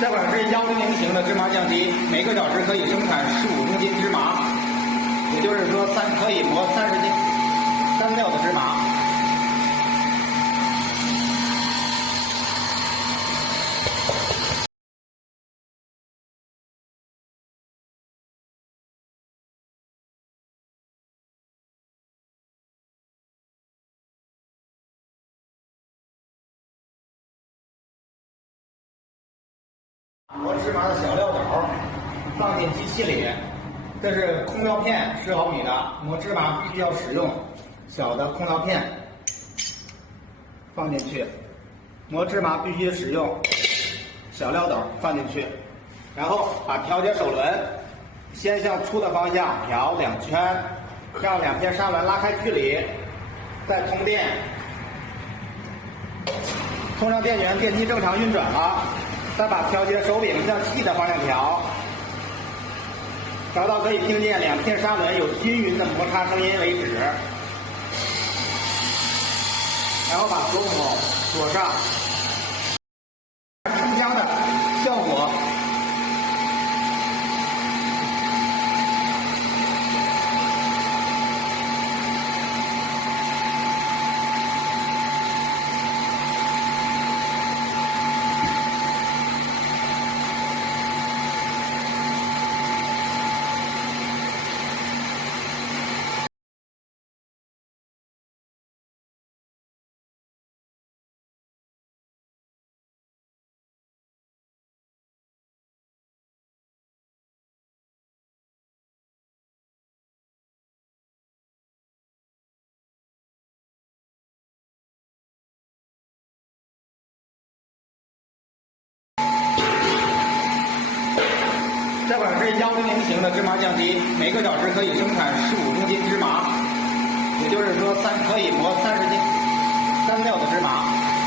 这款是100型的芝麻酱机，每个小时可以生产15公斤芝麻，也就是说可以磨30斤3料的芝麻。磨芝麻的小料斗放进机器里，这是空料片10毫米的，磨芝麻必须要使用小的空料片放进去，磨芝麻必须使用小料斗放进去，然后把调节手轮先向粗的方向调2圈，让2片砂轮拉开距离，再通电，通上电源，电机正常运转了。再把调节手柄向细的方向调，调到可以听见2片砂轮有均匀的摩擦声音为止，然后把锁母锁上，清香的效果。这款是100型的芝麻酱机，每个小时可以生产15公斤芝麻，也就是说可以磨30斤3料的芝麻。